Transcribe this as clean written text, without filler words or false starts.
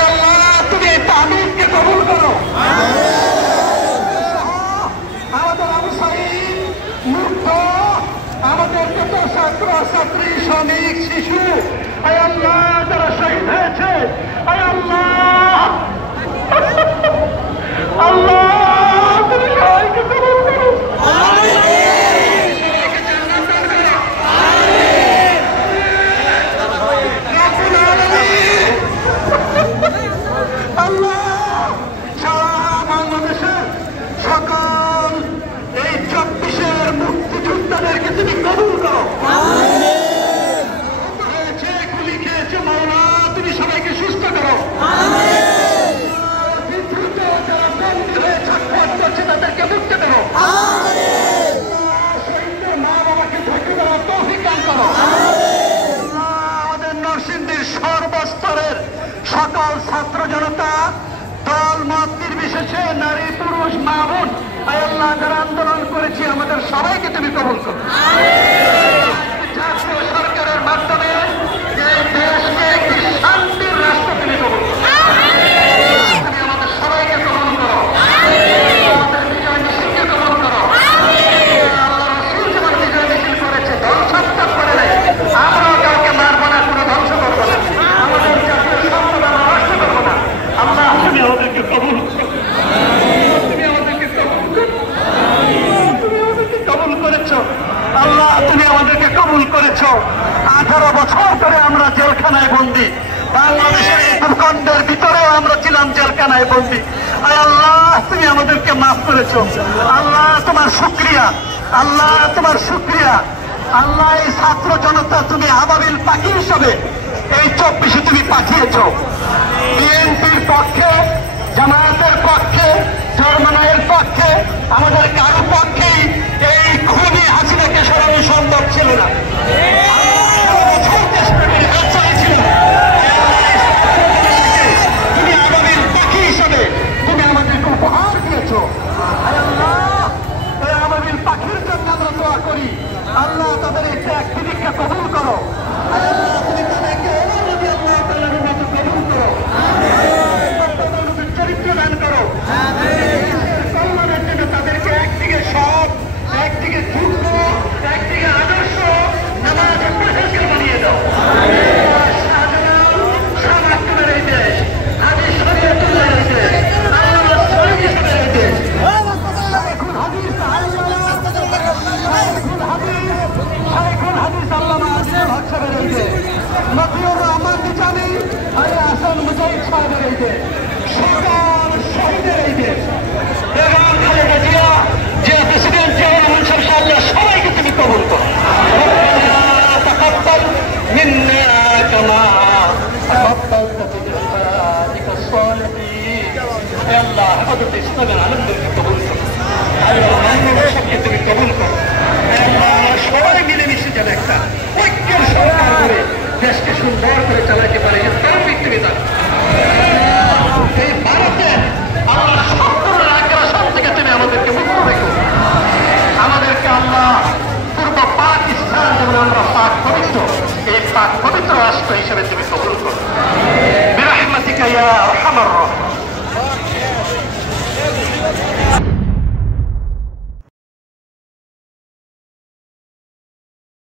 আল্লাহ তুমি এই তামিলকে কবুল করো। আমাদের আবু সাঈদ মুক্ত, আমাদের যত ছাত্র ছাত্রী শ্রমিক শিশু আল্লাহ যারা শহীদ হয়েছে আল্লাহ আল্লাহ তুমি সবাইকে কবুল করো। আল্লাহ সারা বাংলাদেশের সকল এই 24-এর মুক্তিযোদ্ধাদেরকে তুমি কবুল করো। হয়েছে গুলি খেয়েছে মাওলা তুমি সবাইকে সুস্থ করো। বিদ্রুত যারা বন্দী হয়ে ছটফট করছে তাদেরকে মুক্ত করো। শহীদদের মা বাবাকে ঢেকে দেওয়ার তৌফিক দান করো। আমাদের নরসিংদীর সর্বস্তরের সকল ছাত্র জনতা দল মত নির্বিশেষে নারী পুরুষ মা বোন আল্লাহ যারা আন্দোলন করেছি আমাদের সবাইকে তুমি কবুল করো। জাতীয় সরকারের মাধ্যমে এই দেশকে একটি শান্তির রাষ্ট্র তুমি কবুল করো। তুমি আমাদের সবাইকে কবুল করো। আমাদের বিজয় মিছিলকে কবুল করো। আল্লাহ রাসূল যেমন বিজয় মিছিল করেছে ধ্বংসাত্মক করে নাই, আমরাও কাউকে মারবো না, কোনো ধ্বংস করবো না, আমাদের জাতীয় সম্পদ আমরা নষ্ট করবো না। আল্লাহ তুমি আমাদেরকে কবুল করো। তুমি আমাদেরকে কবুল করো। তুমি আমাদেরকে কবুল করেছো আল্লাহ, তুমি আমাদেরকে কবুল করেছো। 18 বছর ধরে আমরা জেলখানায় বন্দী, বাংলাদেশের এই ভূখণ্ডের ভিতরেও আমরা ছিলাম জেলখানায় বন্দী। আল্লাহ তুমি আমাদেরকে মাফ করেছো। আল্লাহ তোমার শুকরিয়া, আল্লাহ তোমার শুকরিয়া। আল্লাহ এই ছাত্র জনতা তুমি আবাবিল পাখি হিসাবে এই 24-এ তুমি পাঠিয়েছো। বিএনপির পক্ষে, জামায়াতের পক্ষে, চরমনায়ের পক্ষে, আমাদের কারো পক্ষেই এই খুনি হাসিনাকে সরানো সম্ভব ছিল না। তুমি আবাবিল পাখি হিসাবে তুমি আমাদেরকে উপহার দিয়েছো। আবাবিল পাখির জন্য আমরা দোয়া করি আল্লাহ তাদের এই ত্যাগ তিতিক্ষা কবুল করো। আল্লাহ তুমি তাদেরকে কবুল করো, চরিত্র দান করো। কল্যাণের জন্য তাদেরকে একদিকে সৎ, একদিকে যুদ্ধ, একদিকে আদর্শ নামাজে প্রশাসন বানিয়ে দাও। শাহজালাল এই দেশ, হাদিস শরীয়তুল্লাহ এই দেশ, আল্লাহ শরীয়তের এই দেশ, শাইখুল হাদিস আল্লামা আজিজুল হক সাহেবের এই দেশ, মতিউর রহমান নিজামী আলী হাসান মুজাহিদ সাহেবের এই দেশ, সকল শহীদের এই দেশ, বেগম খালেদা জিয়া, জিয়া প্রেসিডেন্ট জিয়া রহমান সাহেব আল্লাহ সবাইকে তুমি কবুল করো। তাকাব্বাল মিন্না কামা তাকাব্বালতা মিন ইবাদিকা সালিহিন। হে আল্লাহ আমাদের ইসলামের আনন্দকে কবুল করো। আল্লাহ আমাদেরকে তুমি কবুল করো। হে আল্লাহ সবাই মিলেমিশে যেন একটা ঐক্যের সরকার করে দেশকে সুন্দর করে চালাতে পারে এর তৌফিক তুমি দাও। এই ভারতে আল্লাহ সম্পূর্ণ আগ্রাসন থেকে তুমি আমাদেরকে মুক্ত রেখো। আমাদেরকে আল্লাহ পূর্ব পাকিস্তান যেমন আমরা পাক পবিত্র, এই পাক পবিত্র রাষ্ট্র হিসেবে তুমি কবুল করো।